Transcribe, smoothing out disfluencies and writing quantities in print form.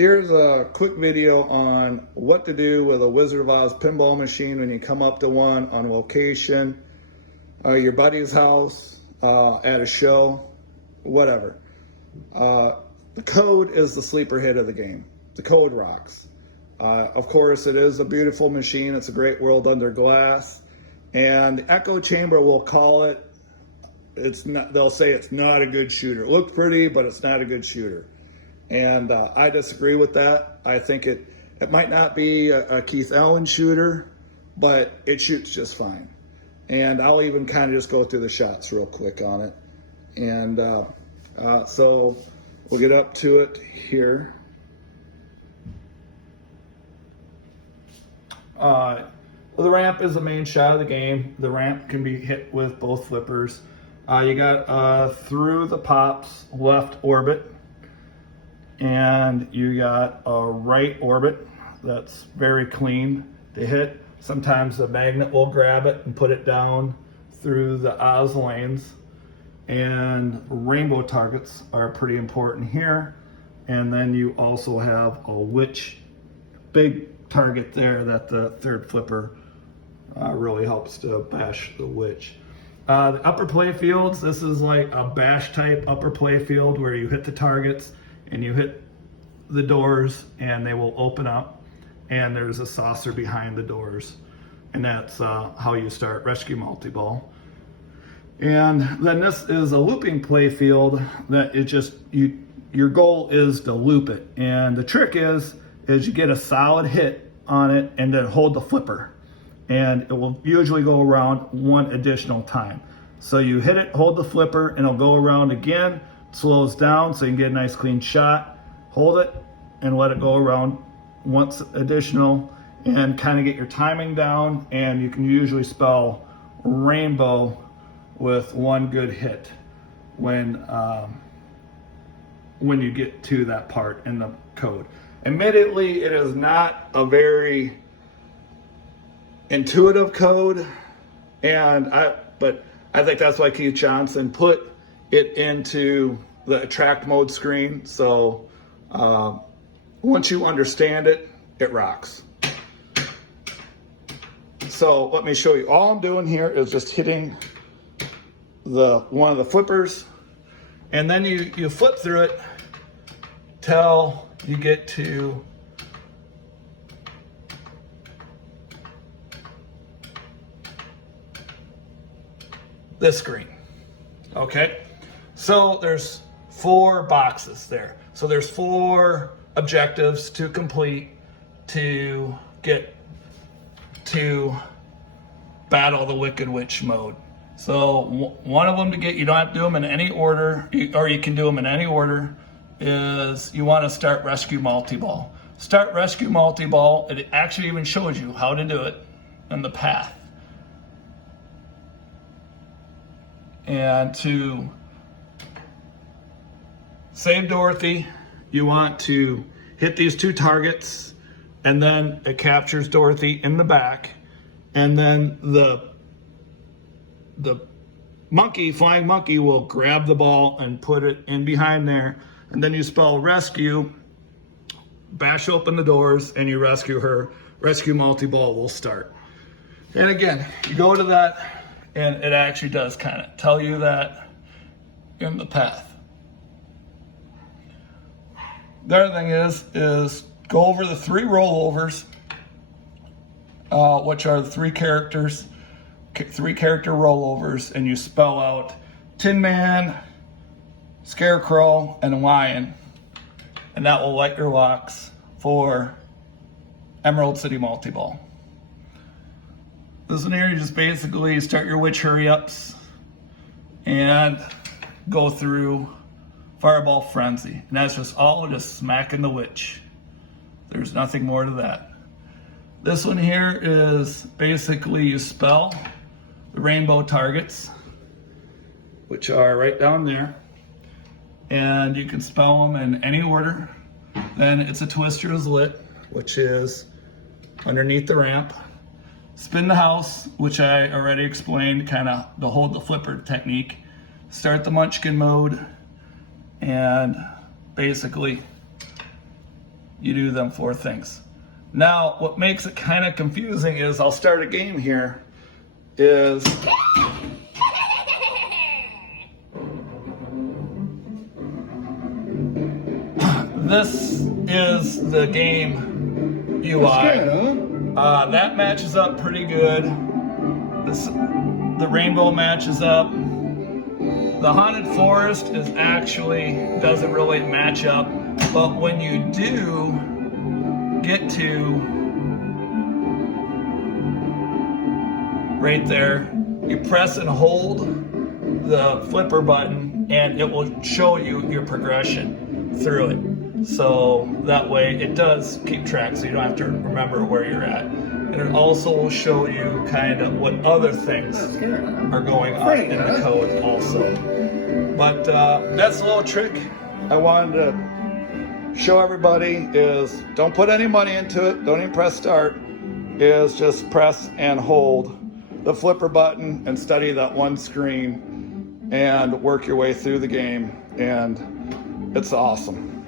Here's a quick video on what to do with a Wizard of Oz pinball machine when you come up to one on location, your buddy's house, at a show, whatever. The code is the sleeper hit of the game. The code rocks. Of course, it is a beautiful machine. It's a great world under glass. And the echo chamber will call it, they'll say it's not a good shooter. It looks pretty, but it's not a good shooter. And I disagree with that. I think it might not be a Keith Allen shooter, but it shoots just fine. And I'll even kind of just go through the shots real quick on it. And so we'll get up to it here. Well, the ramp is the main shot of the game. The ramp can be hit with both flippers. You got through the pops left orbit, and you got a right orbit that's very clean to hit. Sometimes the magnet will grab it and put it down through the Oz lanes. And rainbow targets are pretty important here. And then you also have a witch big target there that the third flipper really helps to bash the witch. The upper play fields, this is like a bash type upper play field where you hit the targets and you hit the doors and they will open up, and there's a saucer behind the doors, and that's how you start rescue multi-ball. And then this is a looping play field that it just, your goal is to loop it. And the trick is you get a solid hit on it and then hold the flipper. And it will usually go around one additional time. So you hit it, hold the flipper, and it'll go around again, slows down so you can get a nice clean shot, hold it, and let it go around once additional, and kind of get your timing down, and you can usually spell rainbow with one good hit when you get to that part in the code. Admittedly, it is not a very intuitive code, but I think that's why Keith Johnson put it into the attract mode screen. So once you understand it, it rocks. So let me show you. All I'm doing here is just hitting one of the flippers, and then you flip through it till you get to this screen. Okay, so there's 4 boxes there. So there's 4 objectives to complete to get to battle the Wicked Witch mode. So one of them to get, you don't have to do them in any order, or you can do them in any order, is you want to start rescue multi-ball. Start rescue multi-ball, it actually even shows you how to do it and the path. And to save Dorothy, you want to hit these 2 targets, and then it captures Dorothy in the back, and then the monkey, flying monkey, will grab the ball and put it in behind there, and then you spell rescue, bash open the doors, and you rescue her. Rescue multi-ball will start. And again, you go to that, and it actually does kind of tell you that in the path. The other thing is go over the 3 rollovers, which are the 3 character rollovers, and you spell out Tin Man, Scarecrow, and Lion, and that will light your locks for Emerald City Multi-Ball. This one here, you just basically start your witch hurry-ups and go through Fireball Frenzy, and that's just all just smacking the witch. There's nothing more to that. This one here is basically you spell the rainbow targets, which are right down there, and you can spell them in any order. Then it's a twister is lit, which is underneath the ramp. Spin the house, which I already explained, kind of the hold the flipper technique. Start the munchkin mode, and basically you do them 4 things. Now, what makes it kind of confusing is I'll start a game here, is this is the game UI. That matches up pretty good. The rainbow matches up. The haunted forest is actually doesn't really match up, but when you do get to right there, you press and hold the flipper button and it will show you your progression through it. So that way it does keep track, so you don't have to remember where you're at. And it also will show you kind of what other things are going on in the code also. But that's a little trick I wanted to show everybody, is don't put any money into it, don't even press start, is just press and hold the flipper button and study that one screen and work your way through the game, and it's awesome.